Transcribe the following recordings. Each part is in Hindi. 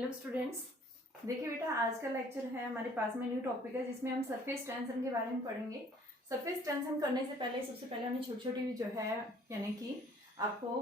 हेलो स्टूडेंट्स, देखिए बेटा आज का लेक्चर है हमारे पास में न्यू टॉपिक है जिसमें हम सरफेस टेंशन के बारे में पढ़ेंगे। सरफेस टेंशन करने से पहले सबसे पहले हमें छोटी छोटी जो है यानी कि आपको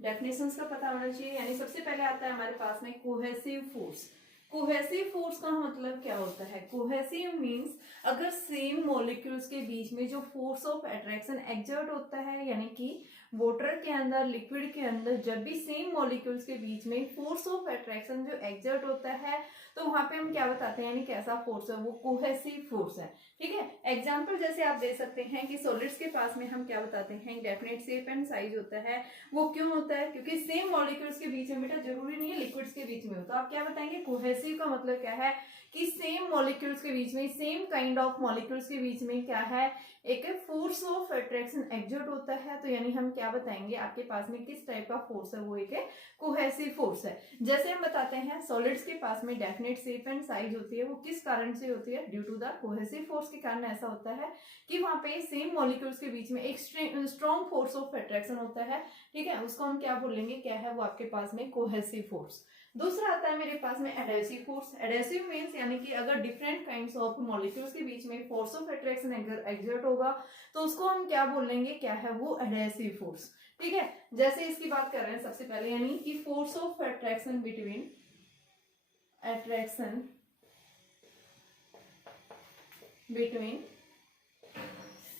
डेफिनेशंस का पता होना चाहिए। यानी सबसे पहले आता है हमारे पास में कोहेसिव फोर्स। कोहेसिव फोर्स का मतलब क्या होता है? कोहेसिव मींस अगर सेम मॉलिक्यूल्स के बीच में जो फोर्स ऑफ अट्रैक्शन एक्सर्ट होता है, यानी कि वाटर के अंदर, लिक्विड के अंदर जब भी सेम मॉलिक्यूल्स के बीच में फोर्स ऑफ अट्रैक्शन जो एक्सर्ट होता है तो वहां पे हम क्या बताते हैं, यानी कैसा फोर्स है, वो कोहेसिव फोर्स है। ठीक है, एग्जाम्पल जैसे आप दे सकते हैं कि सॉलिड्स के पास में हम क्या बताते हैं, डेफिनेट शेप एंड साइज होता है। वो क्यों होता है? क्योंकि सेम मॉलिक्यूल्स के बीच में, बेटा जरूरी नहीं है लिक्विड्स के बीच में हो, तो आप क्या बताएंगे, कोहेसिव का मतलब क्या है कि सेम मॉलिक्यूल्स के बीच में, सेम काइंड ऑफ मॉलिक्यूल्स के बीच में क्या है, एक फोर्स ऑफ अट्रैक्शन एक्सर्ट होता है। तो यानी हम क्या बताएंगे, आपके पास में किस टाइप का फोर्स है, वो एक कोहेसिव फोर्स है। जैसे हम बताते हैं सॉलिड्स के पास में डेफिनेट शेप एंड साइज होती है, वो किस कारण से होती है? Due to the cohesive force के कारण ऐसा होता है कि वहां पे सेम मॉलिक्यूल्स के बीच में एक स्ट्रॉन्ग फोर्स ऑफ अट्रैक्शन होता है। ठीक है, उसको हम क्या बोलेंगे, क्या है वो आपके पास में कोहेसिव फोर्स। दूसरा आता है मेरे पास में एडहेसिव फोर्स। एडहेसिव मींस यानी कि अगर डिफरेंट काइंड्स ऑफ मॉलिक्यूल्स के बीच में फोर्स ऑफ अट्रैक्शन एक्सर्ट होगा तो उसको हम क्या बोलेंगे, क्या है वो एडहेसिव फोर्स। ठीक है, जैसे इसकी बात कर रहे हैं सबसे पहले, यानी कि force of attraction between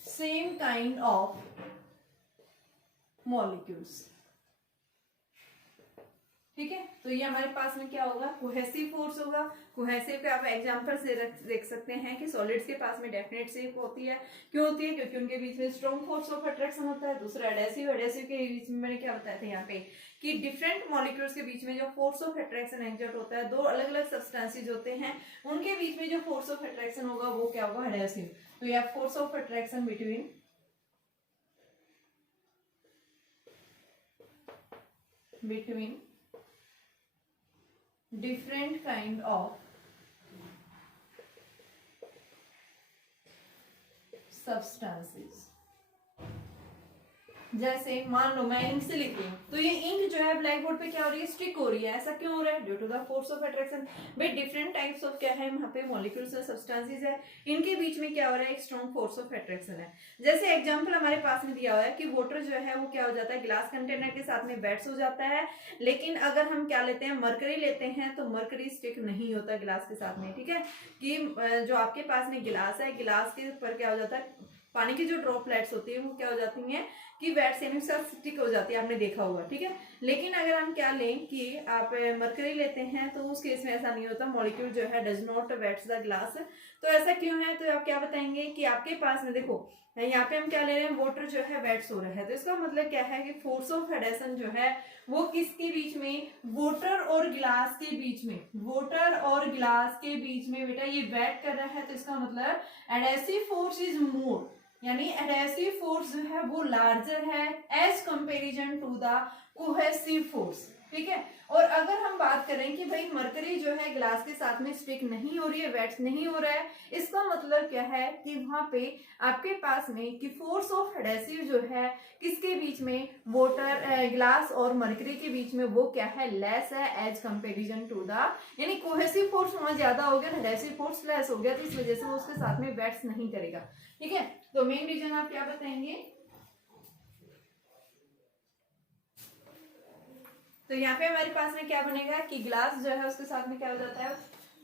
same kind of molecules. ठीक है, तो ये हमारे पास में क्या होगा, कोहेसिव फोर्स होगा। कोहेसिव के आप एग्जांपल से देख सकते हैं कि सॉलिड्स के पास में डेफिनेट शेप होती है। क्यों होती है? क्योंकि उनके बीच में स्ट्रॉन्ग फोर्स ऑफ अट्रैक्शन होता है। दूसरा एडहेसिव के बीच में मैंने क्या बताया था यहाँ पे कि डिफरेंट मॉलिक्यूल्स के बीच में जो फोर्स ऑफ अट्रैक्शन एक्सर्ट होता है, दो अलग अलग सब्सटेंसेज होते हैं, उनके बीच में जो फोर्स ऑफ अट्रैक्शन होगा वो क्या होगा, एडहेसिव। तो यह force of attraction between different kind of substances। जैसे मान लो मैं इंक से लिख रही हूँ तो ये इंक जो है ब्लैक बोर्ड पे क्या हो रही है, स्टिक हो रही है। ऐसा क्यों हो रहा है? Due to the force of attraction. भाई डिफरेंट टाइप्स ऑफ क्या है वहाँ पे, मॉलिक्यूल्स और सब्सटेंसेस है, इनके बीच में क्या हो रहा है, एक स्ट्रॉन्ग फोर्स ऑफ अट्रैक्शन है। जैसे एग्जांपल हमारे पास में दिया हुआ है कि वाटर जो है वो क्या हो जाता है, ग्लास कंटेनर के साथ में बैट्स हो जाता है। लेकिन अगर हम क्या लेते हैं, मरकरी लेते हैं, तो मरकरी स्टिक नहीं होता गिलास के साथ में। ठीक है, कि जो आपके पास में गिलास है, गिलास के ऊपर क्या हो जाता है, पानी की जो ड्रॉपलेट्स होती है वो क्या हो जाती हैं कि वेट से साथ स्टिक हो जाती है, आपने देखा होगा। ठीक है, लेकिन अगर हम क्या लें कि आप मरकरी लेते हैं तो उस केस में ऐसा नहीं होता, मॉलिक्यूल जो है does not wets the glass. तो ऐसा क्यों है? तो आप क्या बताएंगे कि आपके पास में देखो यहाँ पे हम क्या ले रहे हैं, वाटर जो है वेट्स हो रहा है, तो इसका मतलब क्या है कि फोर्स ऑफ एडेशन जो है वो किसके बीच में, वाटर और गिलास के बीच में, वाटर और गिलास के बीच में बेटा ये वेट कर रहा है। तो इसका मतलब एडेसिव फोर्स इज मोर, यानी एडहेसिव फोर्स जो है वो लार्जर है as comparison to the cohesive force. ठीक है, और अगर हम बात करें कि भाई मरकरी जो है ग्लास के साथ में स्टिक नहीं हो रही है, वेट्स नहीं हो रहा है, इसका मतलब क्या है कि वहां पे आपके पास में कि फोर्स ऑफ एडहेसिव जो है किसके बीच में, वाटर ग्लास और मरकरी के बीच में, वो क्या है, लेस है एज कंपेरिजन टू द, यानी कोहेसिव फोर्स वहां ज्यादा हो गया, एडहेसिव फोर्स लेस हो गया, तो इस वजह से वो उसके साथ में वेट्स नहीं करेगा। ठीक है, तो मेन रीजन आप क्या बताएंगे, तो यहाँ पे हमारे पास में क्या बनेगा कि ग्लास जो है उसके साथ में क्या हो जाता है,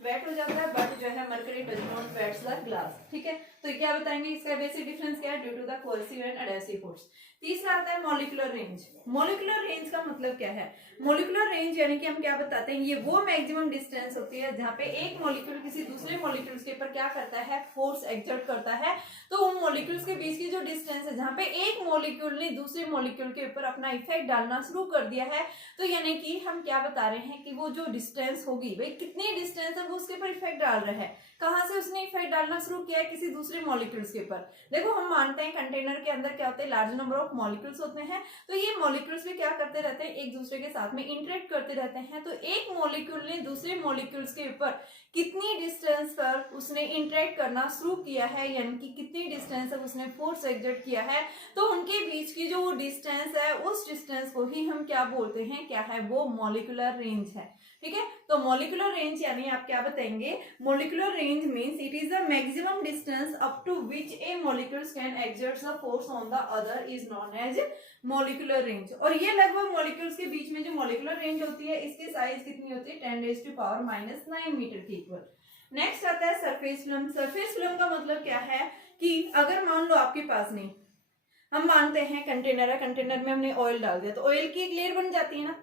वेट हो जाता है, बट जो है mercury does not wets the glass. ठीक है, तो क्या बताएंगे, इसका बेसिक डिफरेंस क्या है, due to the cohesive and adhesive force. तीसरा आता है मॉलिक्यूलर रेंज। मॉलिक्यूलर रेंज का मतलब क्या है, मॉलिक्यूलर रेंज यानी कि हम क्या बताते हैं, ये वो मैक्सिमम डिस्टेंस होती है जहाँ पे एक मॉलिक्यूल किसी दूसरे मॉलिक्यूल्स के ऊपर क्या करता है, फोर्स एक्सर्ट करता है। तो उन मॉलिक्यूल्स के बीच की जो डिस्टेंस है, जहाँ पे एक मॉलिक्यूल ने दूसरे मॉलिक्यूल के ऊपर अपना इफेक्ट डालना शुरू कर दिया है, तो यानी कि हम क्या बता रहे हैं कि वो जो डिस्टेंस होगी, भाई कितनी डिस्टेंस है वो उसके ऊपर इफेक्ट डाल रहा है। कहां से उसने इफेक्ट डालना शुरू किया है, किसी दूसरे मॉलिक्यूल्स के ऊपर। देखो हम मानते हैं कंटेनर के अंदर क्या होते हैं, लार्ज नंबर ऑफ मॉलिक्यूल्स होते हैं, तो ये मॉलिक्यूल्स भी क्या करते रहते हैं, एक दूसरे के साथ में इंटरेक्ट करते रहते हैं। तो एक मॉलिक्यूल ने दूसरे मॉलिक्यूल्स के ऊपर कितनी डिस्टेंस पर उसने इंटरेक्ट करना शुरू किया है, यानी कि कितनी डिस्टेंस डिस्टेंस है उसने फोर्स एग्जर्ट किया है, तो उनके बीच की जो वो डिस्टेंस है उस डिस्टेंस को ही हम क्या बोलते हैं, क्या है वो मॉलिक्यूलर रेंज है। ठीक है, तो मॉलिक्यूलर रेंज यानी आप क्या बताएंगे, molecular range means it is the maximum distance up to which a molecules can exert the force on the other is known as molecular range. और ये लगभग मॉलिक्यूल्स के बीच में जो मॉलिक्यूलर रेंज होती है इसकी साइज कितनी होती है, 10⁻⁻⁹ मीटर के इक्वल। नेक्स्ट आता है सरफेस फिल्म। सरफेस फिल्म का मतलब क्या है कि अगर मान लो आपके पास नहीं, हम मानते हैं कंटेनर है, कंटेनर में हमने ऑयल डाल दिया तो ऑयल की एक लेयर बन जाती है ना,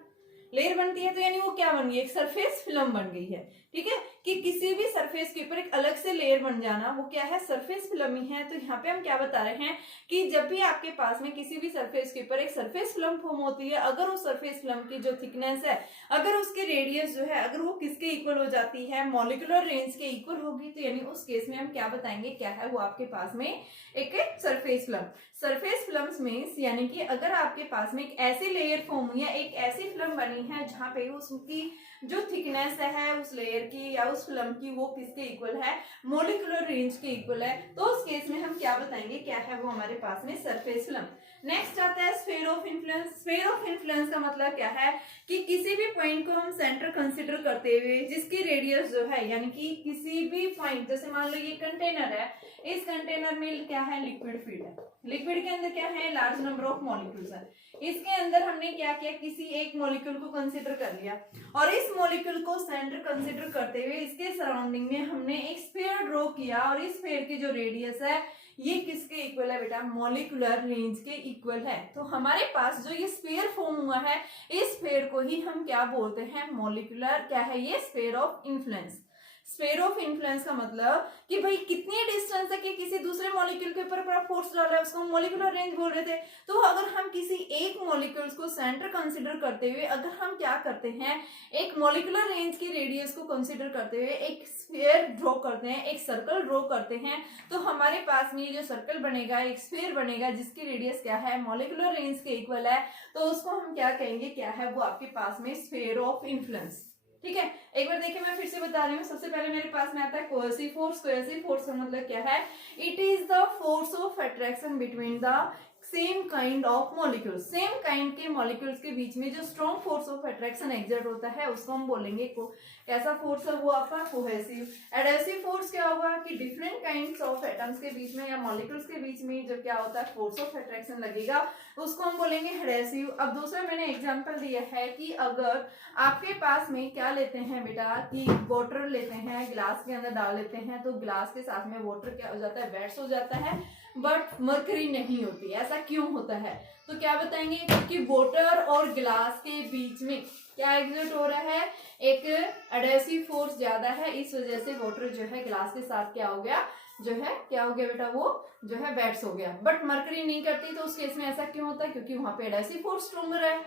लेयर बनती है, तो यानी वो क्या बन गई, एक सरफेस फिल्म बन गई है। ठीक है, कि किसी भी सरफेस के ऊपर एक अलग से लेयर बन जाना वो क्या है, सरफेस फिल्म ही है। तो यहाँ पे हम क्या बता रहे हैं कि जब भी आपके पास में किसी भी सरफेस के ऊपर एक सरफेस फिल्म फॉर्म होती है, अगर उस सरफेस फिल्म की जो थिकनेस है, अगर उसकी रेडियस जो है अगर वो किसके इक्वल हो जाती है, मॉलिक्यूलर रेंज के इक्वल होगी, तो यानी उस केस में हम क्या बताएंगे, क्या है वो आपके पास में एक surface film. Surface films means यानी कि अगर आपके पास में एक ऐसी लेयर फॉर्म हुई है, एक ऐसी फिल्म बनी है जहां पे उसकी जो थिकनेस है उस लेयर की या उस फिल्म की वो किसके इक्वल है, मॉलिक्यूलर रेंज के इक्वल है, तो उस केस में हम क्या बताएंगे, क्या है वो हमारे पास में सरफेस फिल्म। नेक्स्ट आता है sphere of influence. Sphere of influence का मतलब क्या है कि किसी भी पॉइंट को हम सेंटर कंसीडर करते हुए जिसकी रेडियस जो है, यानी कि किसी भी पॉइंट, जैसे मान लो ये कंटेनर है, इस कंटेनर में क्या है, लिक्विड फील्ड है, लिक्विड के अंदर क्या है, लार्ज नंबर ऑफ मॉलिक्यूल्स है, इसके अंदर हमने क्या किया, किसी एक मॉलिक्यूल को कंसीडर कर लिया और इस मॉलिक्यूल को सेंटर कंसीडर करते हुए इसके सराउंडिंग में हमने एक स्फीयर ड्रॉ किया और इस स्फीयर की जो रेडियस है ये किसके इक्वल है बेटा, मॉलिक्यूलर रेंज के इक्वल है। तो हमारे पास जो ये स्फीयर फॉर्म हुआ है इस स्फीयर को ही हम क्या बोलते हैं, मॉलिक्यूलर, क्या है ये, sphere of influence. Sphere of influence का मतलब कि भाई कितनी डिस्टेंस है कि किसी दूसरे मॉलिक्यूल के ऊपर फोर्स डाल रहा है, उसको हम मॉलिक्यूलर रेंज बोल रहे थे। तो अगर हम किसी एक मॉलिक्यूल्स को सेंटर कंसीडर करते हुए अगर हम क्या करते हैं, एक मॉलिक्यूलर रेंज की रेडियस को कंसीडर करते हुए एक स्फीयर ड्रॉ करते हैं, एक सर्कल ड्रॉ करते हैं, तो हमारे पास में ये जो सर्कल बनेगा, एक स्फीयर बनेगा जिसकी रेडियस क्या है, मॉलिक्यूलर रेंज के इक्वल है, तो उसको हम क्या कहेंगे, क्या है वो आपके पास में स्फीयर ऑफ इन्फ्लुएंस। ठीक है, एक बार देखिए मैं फिर से बता रही हूँ। सबसे पहले मेरे पास में आता है कोहेसिव फोर्स। कोहेसिव फोर्स का मतलब क्या है, it is the force of attraction between the same kind of molecules. Same kind के मॉलिक्यूल्स के बीच में जो strong force of attraction exert होता है उसको हम बोलेंगे कैसा फोर्स है वो आपका, कोहेसिव। एडहेसिव फोर्स क्या होगा कि डिफरेंट काइंड्स ऑफ एटम्स के बीच में या मॉलिक्यूल्स के बीच में जो क्या होता है फोर्स ऑफ अट्रैक्शन लगेगा उसको हम बोलेंगे एडहेसिव। अब दूसरा मैंने एग्जांपल दिया है कि अगर आपके पास में क्या लेते हैं बेटा, कि वाटर लेते हैं, ग्लास के अंदर डाल लेते हैं, तो ग्लास के साथ में वाटर क्या हो जाता है, वैट्स हो जाता है, बट मरकरी नहीं होती। ऐसा क्यों होता है, तो क्या बताएंगे, क्योंकि वाटर और ग्लास के बीच में क्या एग्जर्ट हो रहा है, एक एडहेसिव फोर्स ज्यादा है, इस वजह से वाटर जो है ग्लास के साथ क्या हो गया, जो है क्या हो गया बेटा, वो जो है वैट्स हो गया, बट मरकरी नहीं करती। तो उस केस में ऐसा क्यों होता है, क्योंकि वहां पे एडहेसिव फोर्स स्ट्रॉन्गर है,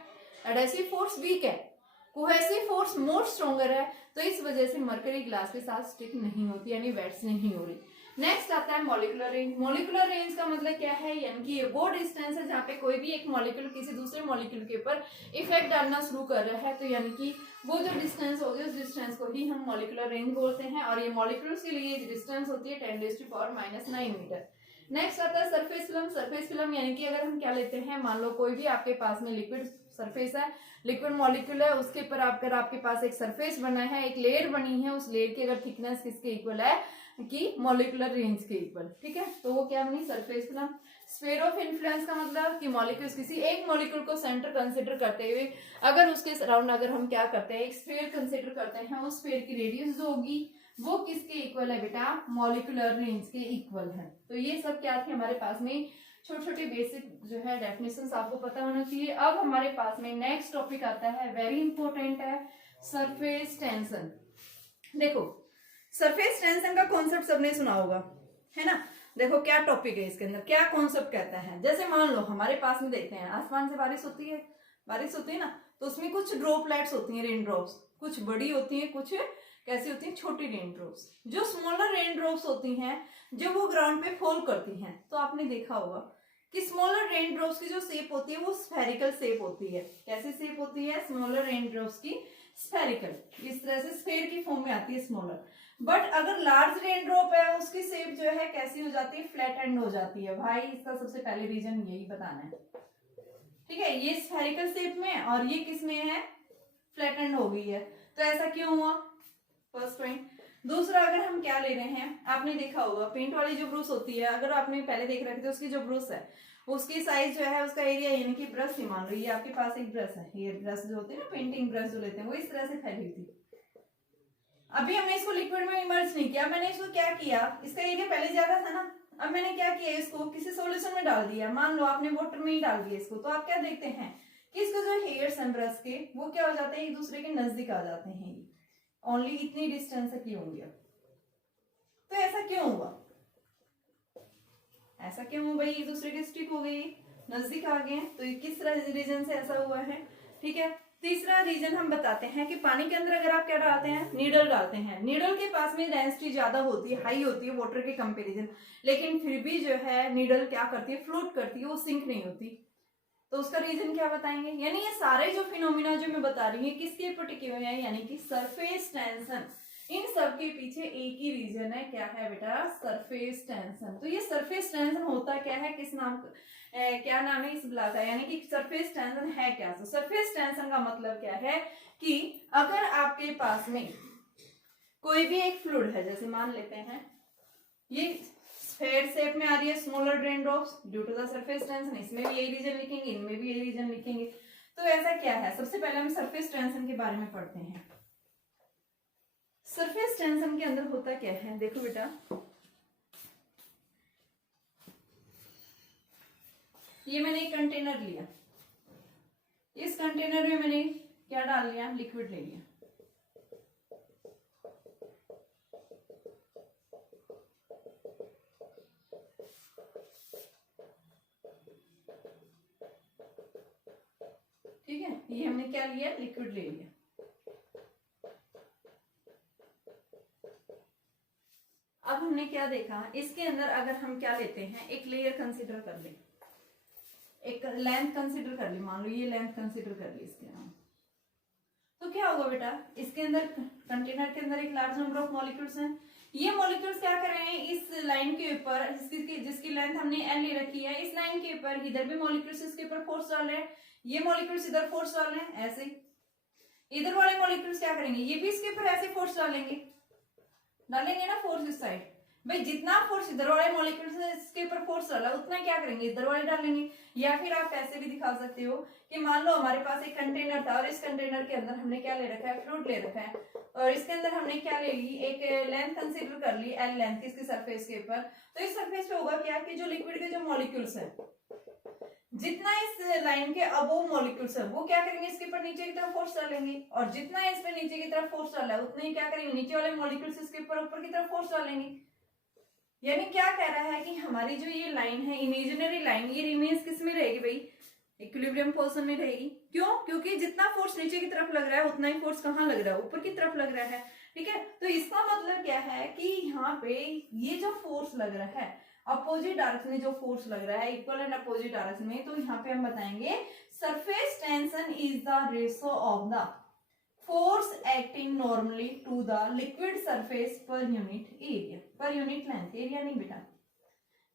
एडहेसिव फोर्स वीक है, कोहेसिव फोर्स मोर स्ट्रॉन्गर है, तो इस वजह से मरकरी ग्लास के साथ स्टिक नहीं होती, यानी वैट्स नहीं हो रही। नेक्स्ट आता है मॉलिक्यूलर रेंज। मॉलिक्यूलर रेंज का मतलब क्या है, यानी कि वो डिस्टेंस है जहाँ पे कोई भी एक मॉलिक्यूल किसी दूसरे मॉलिक्यूल के ऊपर इफेक्ट डालना शुरू कर रहा है, तो यानी कि वो जो डिस्टेंस होगी उस डिस्टेंस को ही हम मॉलिक्यूलर रेंज बोलते हैं, और ये मॉलिक्यूल्स के लिए डिस्टेंस होती है 10⁻⁻⁹ मीटर। नेक्स्ट आता है सरफेस फिल्म। सरफेस फिल्म यानी कि अगर हम क्या लेते हैं, मान लो कोई भी आपके पास में लिक्विड सरफेस है, लिक्विड मॉलिक्यूल है, उसके ऊपर अगर आपके पास एक सरफेस बना है, एक लेयर बनी है, उस लेयर की अगर थिकनेस किसके इक्वल है, कि मॉलिक्यूलर रेंज के इक्वल। ठीक है, तो वो क्या बनी, surface film. Sphere of influence का मतलब कि मॉलिक्यूल्स, किसी एक मॉलिक्यूल को सेंटर कंसीडर करते हुए अगर उसके सराउंड अगर हम क्या करते हैं, एक स्फीयर कंसीडर करते हैं, उस स्फीयर की रेडियस जो होगी वो किसके इक्वल है बेटा, मॉलिक्यूलर रेंज के इक्वल है। तो ये सब क्या थे हमारे पास में छोटे छोटे बेसिक जो है डेफिनेशंस आपको पता होना चाहिए। अब हमारे पास में नेक्स्ट टॉपिक आता है, वेरी इंपॉर्टेंट है, सरफेस टेंशन। देखो सरफेस टेंशन का कॉन्सेप्ट सबने सुना होगा, है ना। देखो क्या टॉपिक है इसके अंदर, क्या कॉन्सेप्ट कहता है। जैसे मान लो हमारे पास में देखते हैं आसमान से बारिश होती है ना, तो उसमें कुछ ड्रॉपलेट्स होती हैं, रेन ड्रॉप्स, कुछ बड़ी होती हैं, कुछ कैसी होती हैं, छोटी रेन ड्रॉप्स। जो स्मॉलर रेन ड्रॉप्स होती हैं जब वो ग्राउंड पे फॉल करती हैं, तो आपने देखा होगा कि स्मॉलर रेन ड्रॉप्स की जो शेप होती है वो स्फेरिकल शेप होती है। कैसी शेप होती है, स्मॉलर रेन ड्रॉप्स की स्फेरिकल, इस तरह से स्फेयर की फॉर्म में आती है स्मॉलर। बट अगर लार्ज रेन ड्रॉप है उसकी शेप जो है कैसी हो जाती है, फ्लैट एंड हो जाती है। भाई इसका सबसे पहले रीजन यही बताना है, ठीक है। ये स्फेरिकल शेप में और ये किस में है, फ्लैट एंड हो गई है। तो ऐसा क्यों हुआ, फर्स्ट पॉइंट। दूसरा, अगर हम क्या ले रहे हैं, आपने देखा होगा पेंट वाली जो ब्रश होती है, अगर आपने पहले देख रखे थे, उसकी जो ब्रश है उसकी साइज जो है, उसका एरिया, यानी कि ब्रश ही मान लो ये आपके पास एक ब्रश है, ये ब्रश जो होती है ना पेंटिंग ब्रश जो लेते हैं, वो इस तरह से फैली हुई थी। अभी हमने इसको लिक्विड में इमर्ज नहीं किया, मैंने इसको क्या किया, इसका एरिया पहले ज्यादा था ना, अब मैंने क्या किया, इसको किसी सॉल्यूशन में डाल दिया, मान लो आपने वाटर में ही डाल दिया इसको, तो आप क्या देखते हैं कि इसके जो हेयर्स हैं ब्रश के, वो क्या हो जाते हैं, एक दूसरे के नजदीक आ जाते हैं, ओनली इतनी डिस्टेंस की होंगे। तो ऐसा क्यों हुआ, ऐसा क्यों हुआ भाई, एक दूसरे के स्टिक हो गई, नजदीक आ गए, तो ये किस रीजन से ऐसा हुआ है, ठीक है। तीसरा रीजन हम बताते हैं कि पानी के अंदर अगर आप क्या डालते हैं, नीडल डालते हैं, नीडल के पास में डेंसिटी ज्यादा होती है, हाई होती है वाटर के कंपैरिजन, लेकिन फिर भी जो है नीडल क्या करती है, फ्लोट करती है, वो सिंक नहीं होती। तो उसका रीजन क्या बताएंगे, यानी ये सारे जो फिनोमिना जो मैं बता रही हूँ किसके ऊपर टिके हुए हैं, यानी कि सरफेस टेंशन। इन सब के पीछे एक ही रीजन है, क्या है बेटा, सरफेस टेंशन। तो ये सरफेस टेंशन होता क्या है, किस नाम क्या नाम है इस ब्ला का, यानी कि सरफेस टेंशन है क्या। तो सरफेस टेंशन का मतलब क्या है कि अगर आपके पास में कोई भी एक फ्लूइड है, जैसे मान लेते हैं ये स्फेयर शेप में आ रही है, smaller rain drops due to the surface tension, इसमें भी यही रीजन लिखेंगे, इनमें भी यही रीजन लिखेंगे। तो ऐसा क्या है, सबसे पहले हम सरफेस टेंशन के बारे में पढ़ते हैं। सरफेस टेंशन के अंदर होता क्या है, देखो बेटा, ये मैंने एक कंटेनर लिया, इस कंटेनर में मैंने क्या डाल लिया, लिक्विड ले लिया, ठीक है, ये हमने क्या लिया, लिक्विड ले लिया। अब हमने क्या देखा, इसके अंदर अगर हम क्या लेते हैं, एक लेयर कंसीडर कर ले, एक लेंथ कंसीडर कर ली, मान लो ये लेंथ कंसीडर कर ली इसके नाम, तो क्या होगा बेटा, इसके अंदर कंटेनर के अंदर एक लार्ज नंबर ऑफ मॉलिक्यूल्स हैं। ये मॉलिक्यूल्स क्या कर रहे हैं, इस लाइन के ऊपर जिसकी लेंथ हमने एल ले रखी है, इस लाइन के ऊपर इधर भी मॉलिक्यूल्स इसके ऊपर फोर्स डाल रहे हैं, ये मॉलिक्यूल्स इधर फोर्स डाल रहे हैं, ऐसे इधर वाले मॉलिक्यूल्स क्या करेंगे, ये भी इसके ऊपर ऐसे फोर्स डालेंगे ना फोर्स इस साइड। भाई जितना फोर्स इधर वाले मॉलिक्यूल्स है इसके ऊपर फोर्स डाला, उतना क्या करेंगे, इधर वाले डालेंगे। या फिर आप ऐसे भी दिखा सकते हो कि मान लो हमारे पास एक कंटेनर था और इस कंटेनर के अंदर हमने क्या ले रखा है, फ्लूइड ले रखा है, और इसके अंदर हमने क्या ले ली, एक लेंथ कंसीडर कर ली, एल लेंथ इसके सरफेस के ऊपर। तो इस सरफेस पे होगा क्या कि जो लिक्विड के जो मॉलिक्यूल्स है, जितना इस लाइन के अबोव मॉलिक्यूल्स है, वो क्या करेंगे, इसके ऊपर नीचे की तरफ फोर्स डालेंगे, और जितना इस पे नीचे की तरफ फोर्स डाला है उतने ही क्या करेंगे, नीचे वाले मॉलिक्यूल्स इसके ऊपर की तरफ फोर्स डालेंगे। यानी क्या कह रहा है कि हमारी जो ये लाइन है, इमेजिनरी लाइन, ये रिमेन्स किस में रहेगी भाई, इक्विलिब्रियम पोजीशन में रहेगी। क्यों, क्योंकि जितना फोर्स नीचे की तरफ लग रहा है उतना ही फोर्स कहाँ लग रहा है, ऊपर की तरफ लग रहा है, ठीक है। तो इसका मतलब क्या है कि यहाँ पे ये जो फोर्स लग रहा है, अपोजिट डायरेक्शन में जो फोर्स लग रहा है, इक्वल एंड अपोजिट डायरेक्शन में, तो यहाँ पे हम बताएंगे surface tension is the ratio of the force acting normally to the liquid surface per unit area, per unit length, area नहीं बेटा,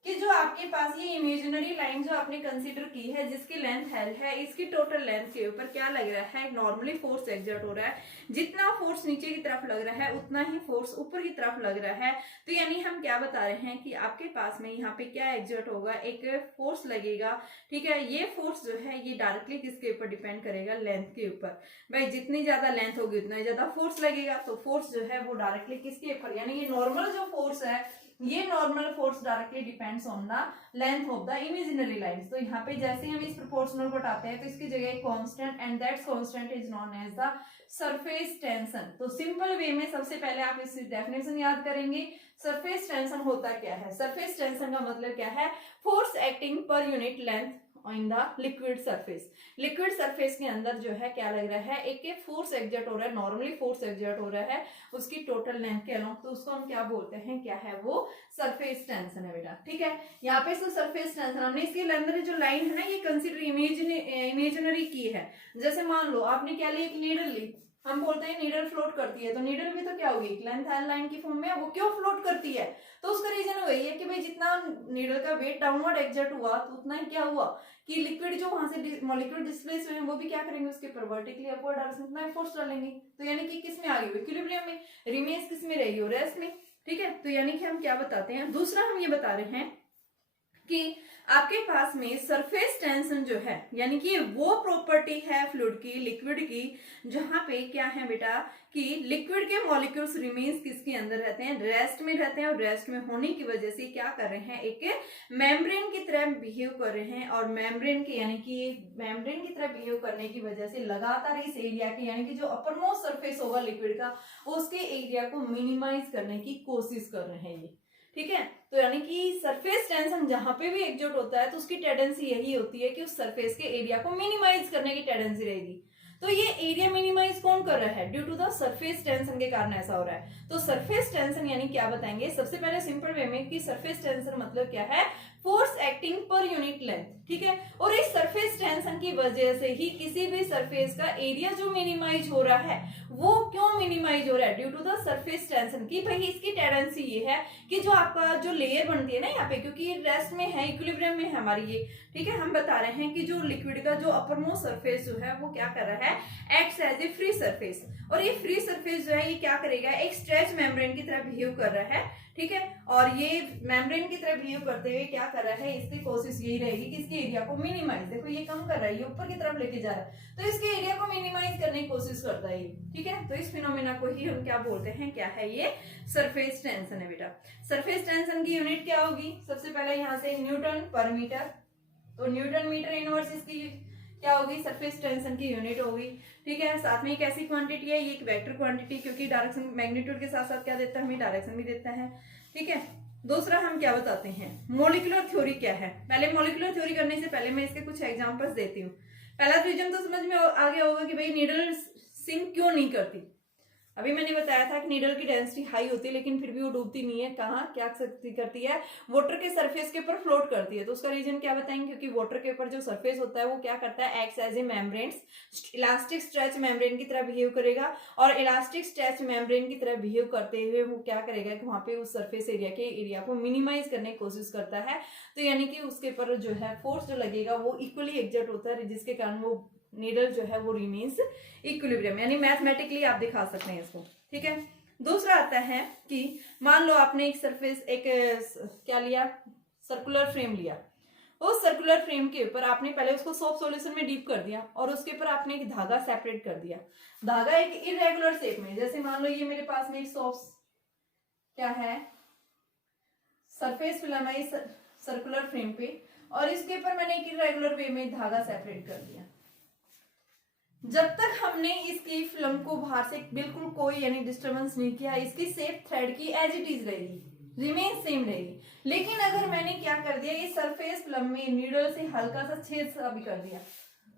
कि जो आपके पास ये इमेजिनरी लाइन जो आपने कंसीडर की है, जिसकी लेंथ एल है, इसकी टोटल लेंथ के ऊपर क्या लग रहा है, नॉर्मली फोर्स एक्सर्ट हो रहा है। जितना फोर्स नीचे की तरफ लग रहा है उतना ही फोर्स ऊपर की तरफ लग रहा है। तो यानी हम क्या बता रहे हैं कि आपके पास में यहाँ पे क्या एक्सर्ट होगा, एक फोर्स लगेगा, ठीक है। ये फोर्स जो है ये डायरेक्टली किसके ऊपर डिपेंड करेगा, लेंथ के ऊपर। भाई जितनी ज्यादा लेंथ होगी उतना ज्यादा फोर्स लगेगा, तो फोर्स जो है वो डायरेक्टली किसके ऊपर, यानी ये नॉर्मल जो फोर्स है, ये normal force directly depends on the length of the imaginary lines. तो यहाँ पे जैसे हम इस प्रोपोर्शनल को हटाते हैं तो इसकी जगह constant, and that's constant is known as the surface tension. तो सिंपल वे में सबसे पहले आप इस डेफिनेशन याद करेंगे, सरफेस टेंशन होता क्या है, सरफेस टेंशन का मतलब क्या है, फोर्स एक्टिंग पर unit length in the liquid surface. Liquid surface के अंदर जो है क्या लग रहा है, एक फोर्स एक्सर्ट हो रहा है, नॉर्मली फोर्स एक्सर्ट हो रहा है उसकी टोटल लेंथ के अलोंग, तो उसको हम क्या बोलते हैं, क्या है वो, सरफेस टेंशन है बेटा, ठीक है। यहाँ पे तो सरफेस टेंशन हमने इसके अंदर जो लाइन है ना, ये कंसीडर इमेजिनरी की है। जैसे मान लो आपने क्या लिया, एक नीडल ली, हम बोलते हैं नीडल फ्लोट करती है, तो नीडल भी तो क्या होगी, लेंथ एंड लाइन की फॉर्म में, वो क्यों फ्लोट करती है, तो उसका रीजन वही है कि भाई जितना नीडल का वेट डाउनवर्ड एक्सर्ट हुआ तो उतना ही क्या हुआ कि लिक्विड जो वहां से मॉलिक्यूल डिस्प्लेस हुए हैं वो भी क्या करेंगे, उसके ऊपर वर्टिकली अपवर्ड डायरेक्शन उतना फोर्स डालेंगे। तो यानी कि किस में आ गई, इक्विलिब्रियम में, रिमेन्स किस में रहेगी, रेस्ट में। ठीक है, तो यानी कि हम क्या बताते हैं, दूसरा हम ये बता रहे हैं कि आपके पास में सरफेस टेंशन जो है, यानी कि वो प्रॉपर्टी है फ्लूइड की, लिक्विड की, जहां पे क्या है बेटा कि लिक्विड के मॉलिक्यूल्स रिमेन्स किसके अंदर रहते हैं, रेस्ट में रहते हैं, और रेस्ट में होने की वजह से क्या कर रहे हैं, एक मेम्ब्रेन की तरह बिहेव कर रहे हैं, और मेम्ब्रेन के यानी कि मेम्ब्रेन की तरह बिहेव करने की वजह से लगातार इस एरिया के यानी कि जो अपर मोस्ट सरफेस होगा लिक्विड का, उसके एरिया को मिनिमाइज करने की कोशिश कर रहे हैं ये। ठीक है, तो यानी कि सरफेस टेंशन जहां पे भी एग्जर्ट होता है तो उसकी टेंडेंसी यही होती है कि उस सरफेस के एरिया को मिनिमाइज करने की टेंडेंसी रहेगी। तो ये एरिया मिनिमाइज कौन कर रहा है, due to the surface tension के कारण ऐसा हो रहा है। तो सरफेस टेंशन यानी क्या बताएंगे, सबसे पहले सिंपल वे में कि सरफेस टेंशन मतलब क्या है, फोर्स एक्टिंग पर यूनिट लेंथ। ठीक है, और इस सरफेस टेंशन की वजह से ही किसी भी सरफेस का एरिया जो मिनिमाइज हो रहा है, वो क्यों मिनिमाइज हो रहा है, due to the surface tension की। भाई इसकी टेंडेंसी ये है कि जो आपका जो लेयर बनती है ना यहाँ पे, क्योंकि रेस्ट में है, इक्विलिब्रियम में है हमारी ये। ठीक है, हम बता रहे हैं कि जो लिक्विड का जो अपर मोस्ट सरफेस जो है वो क्या कर रहा है, acts as a free surface, और ये फ्री सरफेस जो है ये क्या करेगा, एक स्ट्रेच मेम्ब्रेन की तरह बिहेव कर रहा है। ठीक है, और ये मेम्ब्रेन की तरह बिहेव करते हुए क्या कर रहा है, इसकी कोशिश यही रहेगी कि इसके एरिया को मिनिमाइज, देखो ये कम कर रहा है, ये ऊपर की तरफ लेके जा रहा है, तो इसके एरिया को मिनिमाइज करने की कोशिश करता है ये। ठीक है, तो इस फिनोमेना को ही हम क्या बोलते हैं, क्या है ये, सरफेस टेंशन है बेटा। सरफेस टेंशन की यूनिट क्या होगी, सबसे पहले यहाँ से न्यूटन पर मीटर, तो न्यूटन मीटर इनवर्स इसकी क्या होगी, सरफेस टेंशन की यूनिट होगी। ठीक है, साथ में एक ऐसी क्वांटिटी है, ये एक वेक्टर क्वांटिटी, क्योंकि डायरेक्शन मैग्नीट्यूड के साथ साथ क्या देता है, हमें डायरेक्शन भी देता है। ठीक है, दूसरा हम क्या बताते हैं, मॉलिक्यूलर थ्योरी क्या है। पहले मॉलिक्यूलर थ्योरी करने से पहले मैं इसके कुछ एग्जांपल्स देती हूँ। पहला रीजन तो समझ में आ गया होगा कि भाई नीडल सिंक क्यों नहीं करती। अभी मैंने बताया था कि नीडल की डेंसिटी हाई होती है लेकिन फिर भी वो डूबती नहीं है, कहाँ क्या करती है, वाटर के सरफेस के ऊपर फ्लोट करती है। तो उसका रीजन क्या बताएंगे, क्योंकि वाटर के ऊपर जो सरफेस होता है वो क्या करता है, acts as a membrane, elastic stretch membrane की तरह बिहेव करेगा, और इलास्टिक स्ट्रेच मेम्ब्रेन की तरह बिहेव करते हुए वो क्या करेगा कि वहां पे उस सरफेस एरिया के एरिया को मिनिमाइज करने की कोशिश करता है। तो यानी कि उसके ऊपर जो है फोर्स जो लगेगा वो इक्वली एग्जर्ट होता है, जिसके कारण वो नीडल जो है वो रिमेन्स इक्विलिब्रियम, यानी मैथमेटिकली आप दिखा सकते हैं इसको। ठीक है, दूसरा आता है कि मान लो आपने एक सरफेस, एक क्या लिया, सर्कुलर फ्रेम लिया, उस सर्कुलर फ्रेम के ऊपर आपने पहले उसको सोप सॉल्यूशन में डीप कर दिया, और उसके ऊपर आपने एक धागा सेपरेट कर दिया। धागा एक इरेगुलर शेप में, जैसे मान लो ये मेरे पास में एक सोप क्या है, सरफेस फिल्म है सर्कुलर फ्रेम पे, और इसके ऊपर मैंने एक इरेगुलर वे में धागा सेपरेट कर दिया। जब तक हमने इसकी फिल्म को बाहर से बिल्कुल कोई यानी डिस्टर्बेंस नहीं किया, इसकी शेप थ्रेड की एज इट इज रहेगी, रिमेन सेम रहेगी। लेकिन अगर मैंने क्या कर दिया, ये सरफेस फिल्म में नीडल से हल्का सा छेद सा भी कर दिया,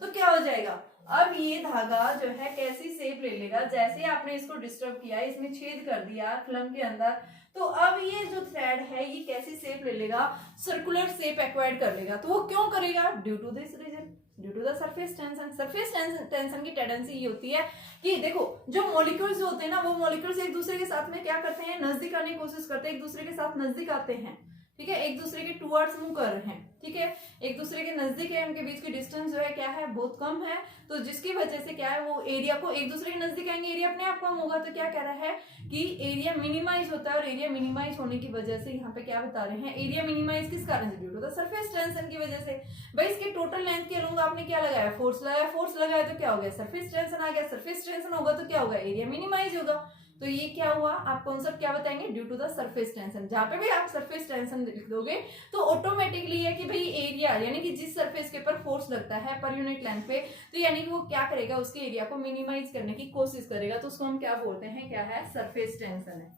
तो क्या हो जाएगा, अब ये धागा जो है कैसी शेप ले लेगा, जैसे आपने इसको डिस्टर्ब किया, इसमें छेद कर दिया फिल्म के अंदर, तो अब ये जो थ्रेड है ये कैसी शेप ले लेगा, सर्कुलर शेप एक्वायर कर लेगा। तो वो क्यों करेगा, due to this reason, due to the surface tension. Surface tension की टेंडेंसी ये होती है कि देखो जो मॉलिक्यूल्स होते हैं ना, वो मॉलिक्यूल्स एक दूसरे के साथ में क्या करते हैं, नजदीक आने की कोशिश करते हैं, एक दूसरे के साथ नजदीक आते हैं। ठीक है, एक दूसरे के टुवर्ड्स मूव कर रहे हैं। ठीक है, एक दूसरे के नजदीक है, उनके बीच की डिस्टेंस जो है क्या है, बहुत कम है, तो जिसकी वजह से क्या है, वो एरिया को एक दूसरे के नजदीक आएंगे, एरिया अपने आप कम होगा। तो क्या कह रहा है कि एरिया मिनिमाइज होता है, और एरिया मिनिमाइज होने की वजह से यहाँ पे क्या बता रहे हैं, एरिया मिनिमाइज किस कारण से, due to the surface tension की वजह से। भाई इसके टोटल लेंथ के अलोंग आपने क्या लगाया, फोर्स लगाया, फोर्स लगाया तो क्या हो गया, सरफेस टेंशन आ गया, सरफेस टेंशन होगा तो क्या होगा, एरिया मिनिमाइज होगा। तो ये क्या हुआ, आप कॉन्सेप्ट क्या बताएंगे, due to the surface tension. जहां पे भी आप सरफेस टेंशन लिख दोगे तो ऑटोमेटिकली है कि भाई एरिया यानी कि जिस सरफेस के ऊपर फोर्स लगता है पर यूनिट लेंथ पे, तो यानी कि वो क्या करेगा, उसके एरिया को मिनिमाइज करने की कोशिश करेगा। तो उसको हम क्या बोलते हैं, क्या है, सरफेस टेंशन है।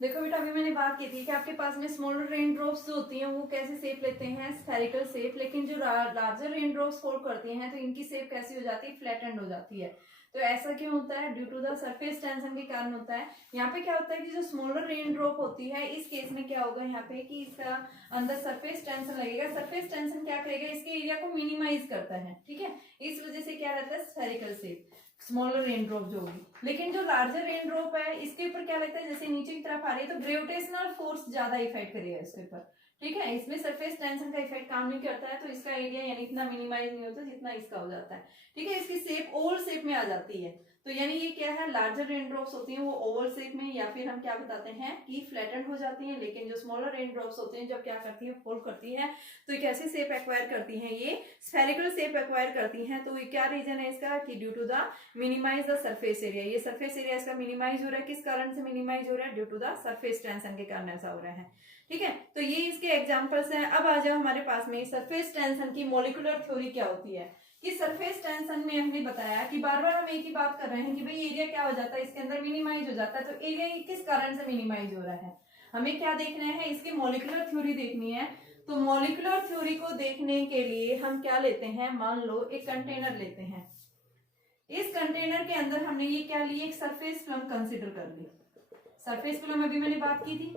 देखो बेटा, अभी मैंने बात की थी कि आपके पास में स्मॉलर रेन ड्रॉप्स जो होती हैं वो कैसे शेप लेते हैं, स्फेरिकल शेप, लेकिन जो लार्जर रेन ड्रॉप्स फॉल करती हैं तो इनकी शेप कैसी हो जाती है, फ्लैटेंड हो जाती है। तो ऐसा क्यों होता है? Due to the surface tension के कारण होता है। यहाँ पे क्या होता है कि जो स्मॉलर रेन ड्रॉप होती है, इस केस में क्या होगा यहाँ पे कि इसका अंदर सरफेस टेंशन लगेगा। सरफेस टेंशन क्या करेगा? इसके एरिया को मिनिमाइज करता है, ठीक है। इस वजह से क्या रहता है? Spherical shape, smaller rain drop जो होगी। लेकिन जो लार्जर रेन ड्रॉप है, इसके ऊपर क्या लगता है, जैसे नीचे की तरफ आ रही है तो ग्रेविटेशनल फोर्स ज्यादा इफेक्ट करेगा इसके ऊपर, ठीक है। इसमें सरफेस टेंशन का इफेक्ट काम नहीं करता है, तो इसका एरिया यानी इतना मिनिमाइज नहीं होता जितना इसका हो जाता है, ठीक है। इसकी शेप ओवल शेप में आ जाती है। तो यानी ये क्या है, लार्जर रेन ड्रॉप्स होती हैं वो ओवल शेप में, या फिर हम क्या बताते हैं कि फ्लैटेंड हो जाती हैं। लेकिन जो स्मॉलर रेन ड्रॉप्स होते हैं जब क्या करती है, फोल्ड करती है, तो एक ऐसी शेप एक्वायर करती हैं, ये स्फेरिकल शेप एक्वायर करती हैं। तो ये क्या रीजन है इसका कि due to the minimize the surface area, ये सरफेस एरिया इसका मिनिमाइज हो रहा है। किस कारण से मिनिमाइज हो रहा है? Due to the surface tension के कारण ऐसा हो रहा है, ठीक है। तो ये इसके एग्जांपल्स हैं। अब आ जाओ हमारे पास में सरफेस टेंशन की मॉलिक्यूलर थ्योरी क्या होती है। कि सरफेस टेंशन में हमने बताया कि बार बार हम एक ही बात कर रहे हैं कि भाई एरिया क्या हो जाता है, इसके अंदर मिनिमाइज हो जाता है। तो एरिया किस कारण से मिनिमाइज हो रहा है, हमें क्या देखना है, इसकी मॉलिक्यूलर थ्योरी देखनी है। तो मॉलिक्यूलर थ्योरी को देखने के लिए हम क्या लेते हैं, मान लो एक कंटेनर लेते हैं। इस कंटेनर के अंदर हमने ये क्या लिया, एक सरफेस फिल्म कंसिडर कर ली। सरफेस फिल्म अभी मैंने बात की थी।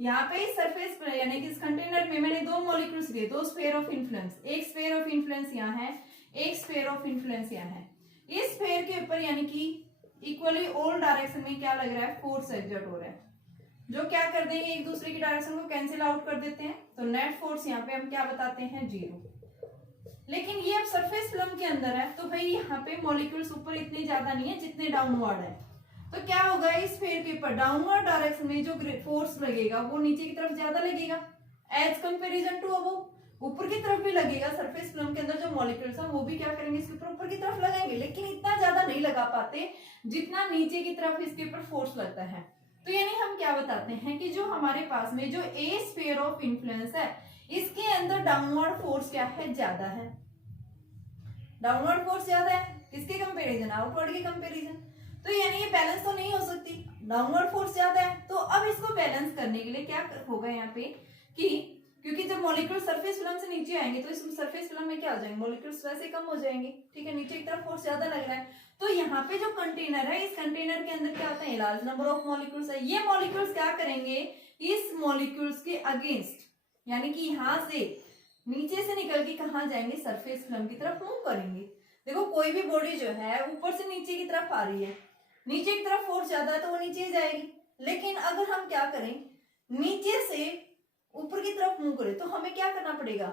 यहाँ पे सरफेस यानी कि इस कंटेनर में मैंने दो मॉलिक्यूल्स लिए, दो स्फीयर ऑफ इन्फ्लुएंस। एक स्फीयर ऑफ इन्फ्लुएंस यहाँ है, एक स्फीयर ऑफ इन्फ्लुएंस यहाँ है। इस स्फीयर के ऊपर यानी कि इक्वली ऑल डायरेक्शन में क्या लग रहा है, फोर्स एग्जर्ट हो रहा है, जो क्या कर देंगे एक दूसरे की डायरेक्शन को कैंसिल आउट कर देते हैं। तो नेट फोर्स यहाँ पे हम क्या बताते हैं, 0। लेकिन ये अब सरफेस फिल्म के अंदर है, तो भाई यहाँ पे मॉलिक्यूल्स ऊपर इतने ज्यादा नहीं है जितने डाउनवर्ड है। तो क्या होगा, इस स्फीयर के ऊपर डाउनवर्ड डायरेक्शन में जो फोर्स लगेगा वो नीचे की तरफ ज्यादा लगेगा एज कंपेरिजन टू अबव। ऊपर की तरफ भी लगेगा, सरफेस फिल्म के अंदर जो मॉलिक्यूल्स हैं वो भी क्या करेंगे, इसके ऊपर की तरफ लगाएंगे, लेकिन इतना ज्यादा नहीं लगा पाते जितना नीचे की तरफ इसके ऊपर फोर्स लगता है। तो यानी हम क्या बताते हैं कि जो हमारे पास में जो ए स्फीयर ऑफ इन्फ्लुएंस है, इसके अंदर डाउनवर्ड फोर्स क्या है, ज्यादा है। डाउनवर्ड फोर्स ज्यादा है किसके कंपेरिजन, आउटवर्ड के कंपेरिजन। तो यानी ये बैलेंस तो नहीं हो सकती, डाउनवर्ड फोर्स ज्यादा है। तो अब इसको बैलेंस करने के लिए क्या होगा यहाँ पे कि क्योंकि जब मॉलिक्यूल सरफेस फिल्म से नीचे आएंगे तो इस सरफेस फिल्म में क्या हो जाएंगे, मॉलिक्यूल्स वैसे कम हो जाएंगे, ठीक है, नीचे की तरफ फोर्स ज्यादा लग रहा है। तो यहाँ पे जो कंटेनर है, इस कंटेनर के अंदर क्या होता है, लार्ज नंबर ऑफ मॉलिक्यूल्स है। ये मॉलिक्यूल्स क्या करेंगे, इस मॉलिक्यूल्स के अगेंस्ट यानी कि यहाँ से नीचे से निकल के कहाँ जाएंगे, सरफेस फिल्म की तरफ मूव करेंगे। देखो कोई भी बॉडी जो है ऊपर से नीचे की तरफ आ रही है, नीचे की तरफ फोर्स ज्यादा है तो वो नीचे ही जाएगी। लेकिन अगर हम क्या करें, नीचे से ऊपर की तरफ मूव करें, तो हमें क्या करना पड़ेगा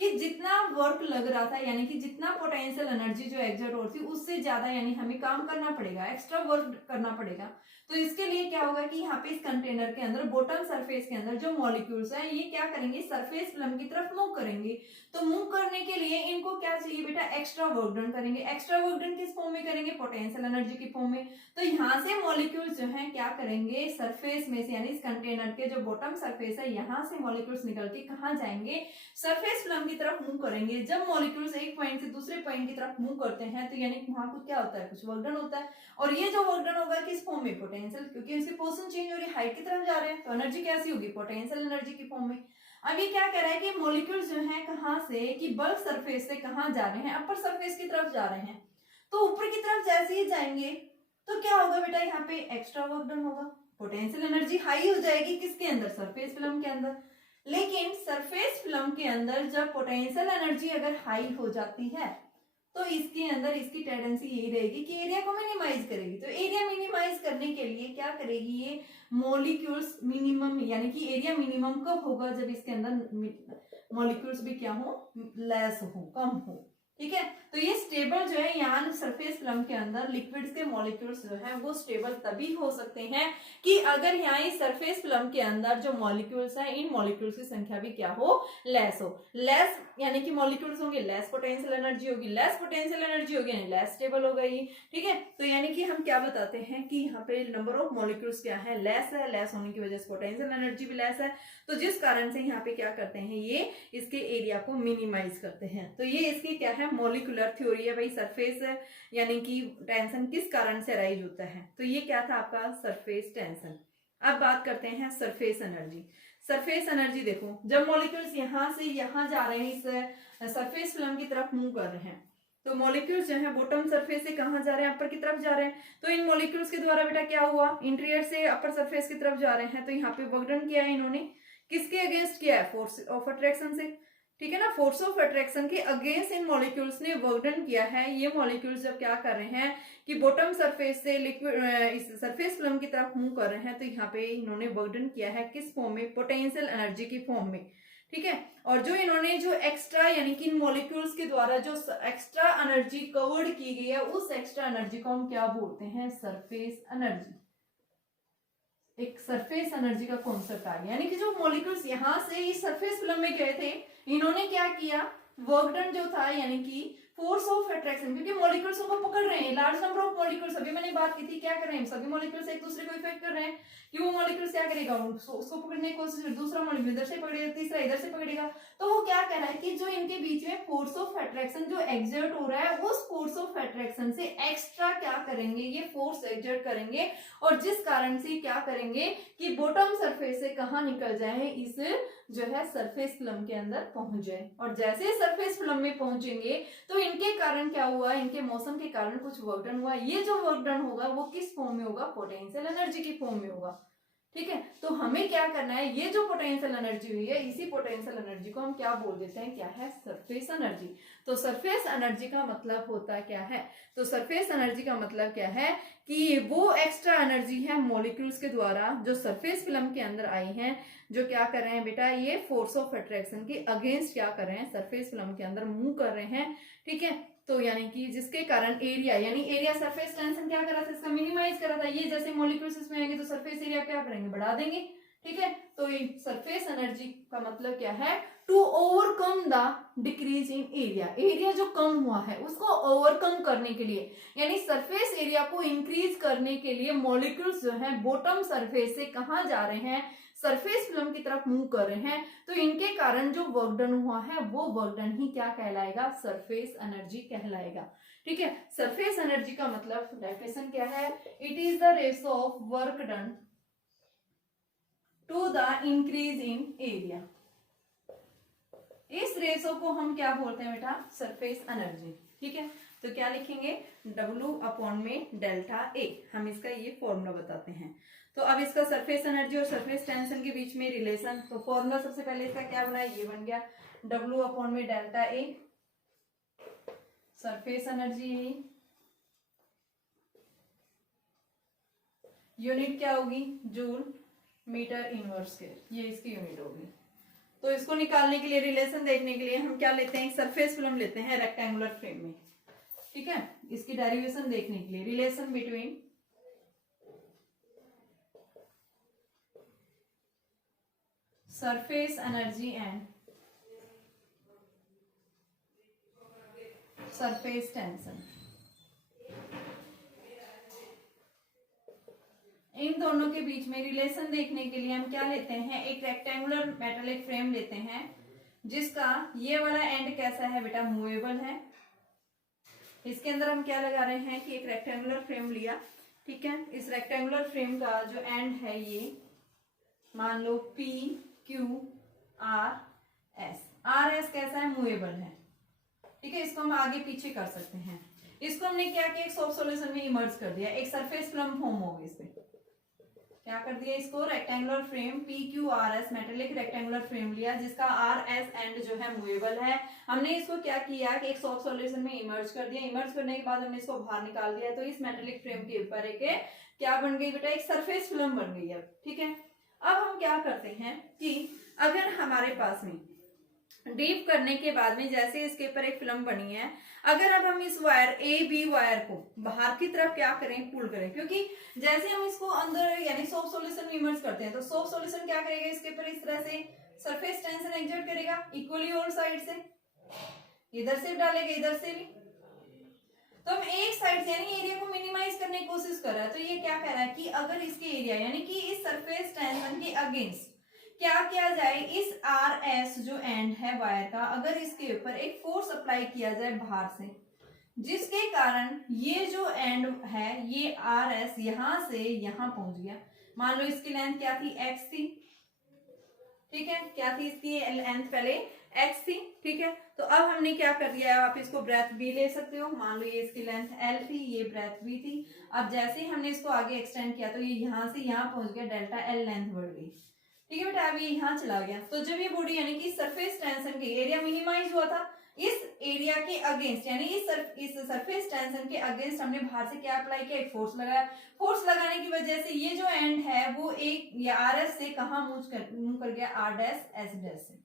कि जितना वर्क लग रहा था यानी कि जितना पोटेंशियल एनर्जी जो एक्सर्ट हो रही थी उससे ज्यादा यानी हमें काम करना पड़ेगा, एक्स्ट्रा वर्क करना पड़ेगा। तो इसके लिए क्या होगा कि यहाँ पे इस कंटेनर के अंदर बॉटम सरफेस के अंदर जो मॉलिक्यूल्स हैं ये क्या करेंगे, सरफेस फिल्म की तरफ मूव करेंगे। तो मूव करने के लिए इनको क्या चाहिए बेटा, एक्स्ट्रा वर्क डन करेंगे। एक्स्ट्रा वर्क डन किस फॉर्म में करेंगे, पोटेंशियल एनर्जी की फॉर्म में। तो यहाँ से मॉलिक्यूल्स जो है क्या करेंगे, सरफेस में से यानी इस कंटेनर के जो बॉटम सरफेस है यहाँ से मॉलिक्यूल्स निकल के कहाँ जाएंगे, सरफेस फिल्म की तरफ मूव करेंगे। जब मॉलिक्यूल्स एक पॉइंट से दूसरे पॉइंट की तरफ मूव करते हैं तो यानी वहां कुछ क्या होता है, कुछ वर्क डन होता है। और ये जो वर्क डन होगा किस फॉर्म में, पोटेंशियल, क्योंकि इसकी पोजीशन चेंज हो रही है, हाइट की तरफ जा रहे हैं, तो एनर्जी कैसी होगी, पोटेंशियल एनर्जी की फॉर्म में। अब ये क्या कह रहा है कि मॉलिक्यूल्स जो हैं कहाँ से, कि बल्क सरफेस से कहाँ जा रहे हैं, अपर सरफेस की तरफ जा रहे हैं। तो ऊपर की तरफ जैसे ही जाएंगे तो क्या होगा बेटा, यहाँ पे एक्स्ट्रा वर्क डन होगा, पोटेंशियल एनर्जी हाई हो जाएगी किसके अंदर, सरफेस फिल्म के अंदर। लेकिन सरफेस फिल्म के अंदर जब पोटेंशियल एनर्जी अगर हाई हो जाती है तो इसके अंदर इसकी टेंडेंसी यही रहेगी कि एरिया को मिनिमाइज करेगी। तो एरिया मिनिमाइज करने के लिए क्या करेगी, ये मॉलिक्यूल्स मिनिमम यानी कि एरिया मिनिमम कब होगा, जब इसके अंदर मॉलिक्यूल्स भी क्या हो, लेस हो, कम हो, ठीक है। तो ये स्टेबल जो है यहाँ सरफेस फिल्म के अंदर लिक्विड्स के मॉलिक्यूल्स जो है वो स्टेबल तभी हो सकते हैं कि अगर यहाँ इस सरफेस फिल्म के अंदर जो मॉलिक्यूल्स हैं इन मॉलिक्यूल्स की संख्या भी क्या हो, लेस हो। लेस यानी कि मॉलिक्यूल्स होंगे, लेस पोटेंशियल एनर्जी होगी, लेस पोटेंशियल एनर्जी होगी यानी लेस स्टेबल होगा ये, ठीक है। तो यानी कि हम क्या बताते हैं कि यहाँ पे नंबर ऑफ मॉलिक्यूल्स क्या है, लेस है, लेस होने की वजह से पोटेंशियल एनर्जी भी लेस है। तो जिस कारण से यहाँ पे क्या करते हैं, ये इसके एरिया को मिनिमाइज करते हैं। तो ये इसकी क्या है, मॉलिक्यूलर थ्योरी है भाई। सरफेस यानी कि टेंशन किस कारण से अराइज होता है, तो ये क्या था आपका सरफेस टेंशन। अब बात करते हैं सरफेस एनर्जी। सरफेस एनर्जी देखो, जब मॉलिक्यूल्स यहाँ से यहाँ जा रहे हैं, इस सरफेस फिल्म की तरफ मूव कर रहे हैं, तो मॉलिक्यूल्स जो है बॉटम सरफेस से कहाँ जा रहे हैं, अपर की तरफ जा रहे हैं। तो इन मॉलिक्यूल्स के द्वारा बेटा क्या हुआ, इंटीरियर से अपर सरफेस की तरफ जा रहे हैं, तो यहाँ पे वर्क डन किया है इन्होंने, किसके अगेंस्ट किया है, फोर्स ऑफ अट्रैक्शन से, ठीक है ना, फोर्स ऑफ अट्रैक्शन के अगेंस्ट इन मॉलिक्यूल्स ने वर्क डन किया है। ये मॉलिक्यूल्स जब क्या कर रहे हैं कि बॉटम सरफेस से लिक्विड इस सरफेस फिल्म की तरफ मूव कर रहे हैं, तो यहाँ पे इन्होंने वर्क डन किया है किस फॉर्म में, पोटेंशियल एनर्जी की फॉर्म में, ठीक है। और जो इन्होंने जो एक्स्ट्रा यानी कि इन मॉलिक्यूल्स के द्वारा जो एक्स्ट्रा एनर्जी कवर्ड की गई है, उस एक्स्ट्रा एनर्जी को हम क्या बोलते हैं, सरफेस एनर्जी। एक सरफेस एनर्जी का कॉन्सेप्ट आ गया, यानी कि जो मॉलिक्यूल्स यहां से इस सरफेस फिल्म में गए थे, इन्होंने क्या किया, वर्क डन जो था यानी कि फोर्स ऑफ अट्रैक्शन, क्योंकि मॉलिक्यूल्स को पकड़ रहे हैं, लार्ज नंबर ऑफ मॉलिक्यूल्स, अभी मैंने बात की थी क्या कर रहे हैं, सभी मॉलिक्यूल्स एक दूसरे को इफेक्ट कर रहे हैं कि वो मॉलिक्यूल्स क्या करेगा, उसको पकड़ने की कोशिश, दूसरा मॉलिक्यूल इधर से पकड़ेगा, तीसरा इधर से पकड़ेगा, तो वो क्या कह रहा है कि जो इनके बीच में फोर्स ऑफ अट्रैक्शन जो एक्सर्ट हो रहा है, उस फोर्स ऑफ अट्रैक्शन से एक्स्ट्रा क्या करेंगे, ये फोर्स एक्सर्ट करेंगे, और जिस कारण से क्या करेंगे कि बॉटम सरफेस से कहाँ निकल जाए, इस जो है सरफेस फिल्म के अंदर पहुंच जाए। और जैसे सरफेस फिल्म में पहुंचेंगे तो इनके कारण क्या हुआ, इनके मौसम के कारण कुछ वर्क डन हुआ, ये जो वर्क डन होगा वो किस फॉर्म में होगा, पोटेंशियल एनर्जी की फॉर्म में होगा, ठीक है। तो हमें क्या करना है, ये जो पोटेंशियल एनर्जी हुई है, इसी पोटेंशियल एनर्जी को हम क्या बोल देते हैं, क्या है, सरफेस एनर्जी। तो सरफेस एनर्जी का मतलब होता क्या है, तो सरफेस एनर्जी का मतलब क्या है कि वो एक्स्ट्रा एनर्जी है मॉलिक्यूल्स के द्वारा जो सरफेस फिल्म के अंदर आई है, जो क्या कर रहे हैं बेटा, ये फोर्स ऑफ अट्रैक्शन के अगेंस्ट क्या कर रहे हैं, सरफेस फिल्म के अंदर मूव कर रहे हैं, ठीक है। तो यानी कि जिसके कारण एरिया, यानी एरिया सरफेस टेंशन क्या कर रहा था, इसका मिनिमाइज कर रहा था, ये जैसे मॉलिक्यूल्स इसमें आएंगे तो सरफेस एरिया क्या करेंगे, बढ़ा देंगे, ठीक है। तो ये सरफेस एनर्जी का मतलब क्या है, to overcome the decrease in area, area जो कम हुआ है उसको ओवरकम करने के लिए, यानी सरफेस एरिया को इंक्रीज करने के लिए मॉलिक्यूल्स जो है बॉटम सरफेस से कहाँ जा रहे हैं, सरफेस फिल्म की तरफ मूव कर रहे हैं, तो इनके कारण जो वर्क डन हुआ है वो वर्क डन ही क्या कहलाएगा, सरफेस एनर्जी कहलाएगा, ठीक है। सरफेस एनर्जी का मतलब डेफिनेशन क्या है, it is the ratio of work done to the increase in area. इस रेशो को हम क्या बोलते हैं बेटा, सरफेस एनर्जी, ठीक है। तो क्या लिखेंगे, W अपॉन में डेल्टा ए, हम इसका ये फॉर्मूला बताते हैं। तो अब इसका सरफेस एनर्जी और सरफेस टेंशन के बीच में रिलेशन, तो फॉर्मूला सबसे पहले इसका क्या बना है, ये बन गया W अपॉन में delta A, surface energy, unit क्या होगी, जूल मीटर इनवर्स स्क्वायर, ये इसकी यूनिट होगी। तो इसको निकालने के लिए, रिलेशन देखने के लिए हम क्या लेते हैं, सरफेस फिल्म लेते हैं रेक्टेंगुलर फ्रेम में, ठीक है। इसकी डेरिवेशन देखने के लिए, relation between surface energy and surface tension, इन दोनों के बीच में रिलेशन देखने के लिए हम क्या लेते हैं, एक रेक्टेंगुलर मेटालिक फ्रेम लेते हैं जिसका ये वाला एंड कैसा है बेटा, मूवेबल है। इसके अंदर हम क्या लगा रहे हैं कि एक रेक्टेंगुलर फ्रेम लिया, ठीक है। इस रेक्टेंगुलर फ्रेम का जो एंड है ये मान लो P Q R S, RS कैसा है, मूवेबल है, ठीक है। इसको हम आगे पीछे कर सकते हैं। इसको हमने क्या किया, एक सॉफ्ट सॉल्यूशन में इमर्ज कर दिया, एक सरफेस फिल्म फॉर्म होगी इसमें, क्या कर दिया, इसको rectangular frame PQRS metallic rectangular frame लिया जिसका RS एंड जो है मूवेबल है। हमने इसको क्या किया कि एक सॉफ्ट सॉल्यूशन में इमर्ज कर दिया, इमर्ज करने के बाद हमने इसको बाहर निकाल दिया, तो इस मेटेलिक फ्रेम के ऊपर एक क्या बन गई बेटा, एक सरफेस फिल्म बन गई है, ठीक है। अब हम क्या करते हैं कि अगर हमारे पास में डीप करने के बाद में जैसे इसके ऊपर एक फिल्म बनी है, अगर अब हम इस वायर AB वायर को बाहर की तरफ क्या करें, पुल करें, क्योंकि जैसे हम इसको अंदर यानी सॉफ्ट सॉल्यूशन में इमर्ज करते हैं तो सॉफ्ट सॉल्यूशन क्या करेगा, इसके ऊपर इस तरह से सरफेस टेंशन एक्सर्ट करेगा इक्वली ऑल साइड से, इधर से डालेगा इधर से भी, तो हम एक साइड से यानी एरिया को मिनिमाइज करने की कोशिश कर रहा है। तो ये क्या कह रहा है कि अगर इसके एरिया यानी कि इस सरफेस टेंशन के अगेंस्ट क्या किया जाए, इस RS जो एंड है वायर का, अगर इसके ऊपर एक फोर्स अप्लाई किया जाए बाहर से, जिसके कारण ये जो एंड है ये RS यहां से यहां पहुंच गया। मान लो इसकी लेंथ क्या थी, X थी, ठीक है, क्या थी इसकी लेंथ, पहले x थी, ठीक है। तो अब हमने क्या कर दिया है, आप इसको ब्रेथ b ले सकते हो, मान लो ये इसकी लेंथ l थी, ये ब्रेथ b थी। अब जैसे ही हमने इसको आगे एक्सटेंड किया तो ये यहाँ से यहाँ पहुंच गया, डेल्टा l लेंथ बढ़ गई, ठीक है बेटा। अब ये यहाँ चला गया। तो जब ये बॉडी यानी कि सरफेस टेंशन के एरिया मिनिमाइज हुआ था, इस एरिया के अगेंस्ट यानी इस सरफेस टेंशन के अगेंस्ट हमने बाहर से क्या अप्लाई किया, एक फोर्स लगाया। फोर्स लगाने की वजह से ये जो एंड है वो एक या आर एस से कहाँ मूव कर गया, आर डैश एस डैश से।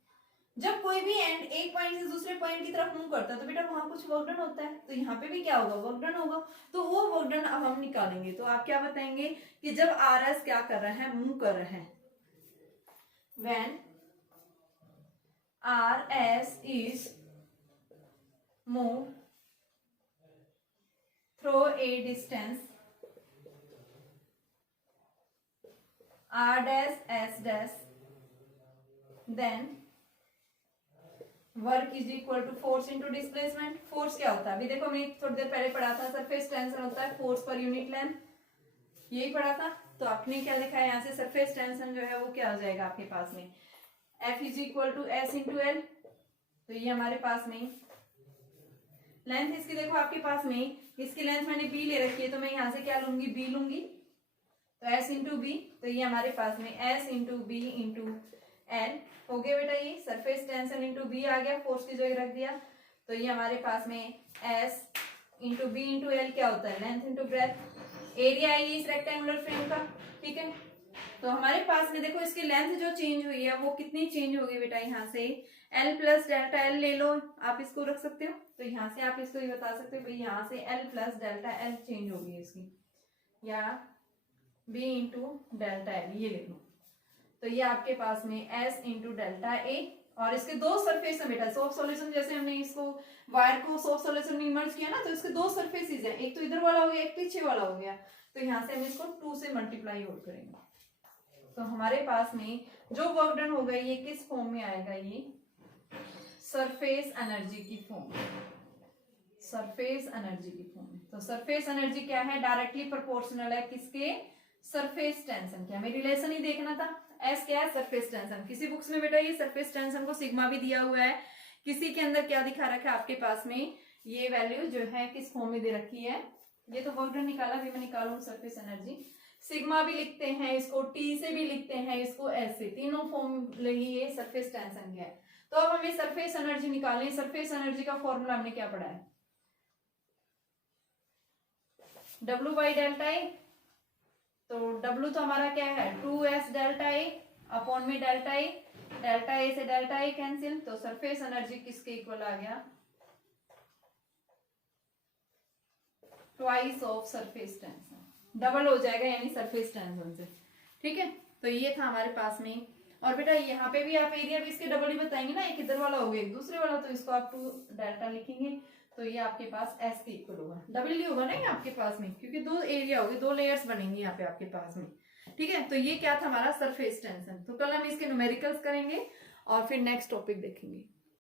जब कोई भी एंड एक पॉइंट से दूसरे पॉइंट की तरफ मूव करता है तो बेटा वहां कुछ वर्क डन होता है, तो यहाँ पे भी क्या होगा, वर्क डन होगा। तो वो वर्क डन अब हम निकालेंगे। तो आप क्या बताएंगे कि जब आर एस क्या कर रहे हैं, मूव कर रहे हैं, when R S is move through a distance r dash s dash, then work is equal to force into displacement. Force क्या होता है, अभी देखो हमने थोड़ी देर पहले पढ़ा था, सरफेस टेंशन होता है फोर्स पर यूनिट लेंथ, यही पढ़ा था। तो आपने क्या लिखा है यहाँ से, सरफेस टेंशन जो है वो क्या हो जाएगा आपके पास में, F is equal to S into L. तो ये हमारे पास में लेंथ इसकी देखो आपके पास में, इसकी लेंथ मैंने b ले रखी है, तो मैं यहाँ से क्या लूंगी, b लूंगी, तो s इंटू बी। तो ये हमारे पास में s into B into L हो गया बेटा। ये सरफेस टेंशन इंटू बी आ गया, फोर्स की जगह रख दिया। तो ये हमारे पास में s into B into L क्या होता है, लेंथ इंटू ब्रेथ। एरिया है इस रेक्टेंगुलर फ्रेम का, ठीक है। तो हमारे पास में देखो इसकी लेंथ जो चेंज हुई है वो कितनी चेंज होगी बेटा, यहाँ से L प्लस डेल्टा एल ले लो, आप इसको रख सकते हो। तो यहाँ से आप इसको ये बता सकते हो भाई यहाँ से L plus delta L change होगी इसकी, या B इंटू डेल्टा एल ये ले लो। तो ये आपके पास में S इंटू डेल्टा ए, और इसके दो सरफेस है बेटा, सॉफ्ट सॉल्यूशन जैसे हमने इसको वायर को सॉफ्ट सॉल्यूशन में इमर्ज किया ना, तो इसके दो सरफेसेस हैं, एक तो इधर वाला हो गया, एक पीछे वाला हो गया। तो यहाँ से हम इसको 2 से मल्टीप्लाई और करेंगे। तो हमारे पास में जो वर्क डन होगा ये किस फॉर्म में आएगा, ये सरफेस एनर्जी की फॉर्म, सरफेस एनर्जी की फॉर्म। तो सरफेस एनर्जी क्या है, डायरेक्टली प्रोपोर्शनल है किसके, सरफेस टेंशन के। हमें रिलेशन ही देखना था, एस क्या है, सरफेस टेंशन। किसी बुक्स में बेटा ये सरफेस टेंशन को सिग्मा भी दिया हुआ है, किसी के अंदर क्या दिखा रखा है आपके पास में, ये वैल्यू जो है किस फॉर्म में दे रखी है। ये तो वर्क डन निकाला, भी मैं निकालूंगा सरफेस एनर्जी। सिग्मा भी लिखते हैं इसको, टी से भी लिखते हैं इसको, एस से, तीनों फॉर्म ये सरफेस टेंशन के है। तो अब हमें सरफेस एनर्जी निकालनी है। सरफेस एनर्जी का फॉर्मूला हमने क्या पढ़ा है, W बाई डेल्टा ए। तो W तो हमारा क्या है, 2s डेल्टा ए अपॉन में डेल्टा ए, डेल्टा ए से डेल्टा ए कैंसिल। तो सरफेस एनर्जी किसके इक्वल आ गया, twice of surface tension, double हो जाएगा यानी सरफेस टेंशन से, ठीक है। तो ये था हमारे पास में। और बेटा यहाँ पे भी आप एरिया भी इसके डबल ही बताएंगे ना, एक इधर वाला हो गया एक दूसरे वाला, तो इसको आप 2 डेल्टा लिखेंगे। तो ये आपके पास एस के इक्वल होगा, डबल ही होगा ना ये आपके पास में, क्योंकि 2 एरिया होगी, 2 लेयर्स बनेंगी यहाँ पे आपके पास में, ठीक है। तो ये क्या था हमारा सरफेस टेंशन। तो कल हम इसके न्यूमेरिकल्स करेंगे और फिर नेक्स्ट टॉपिक देखेंगे।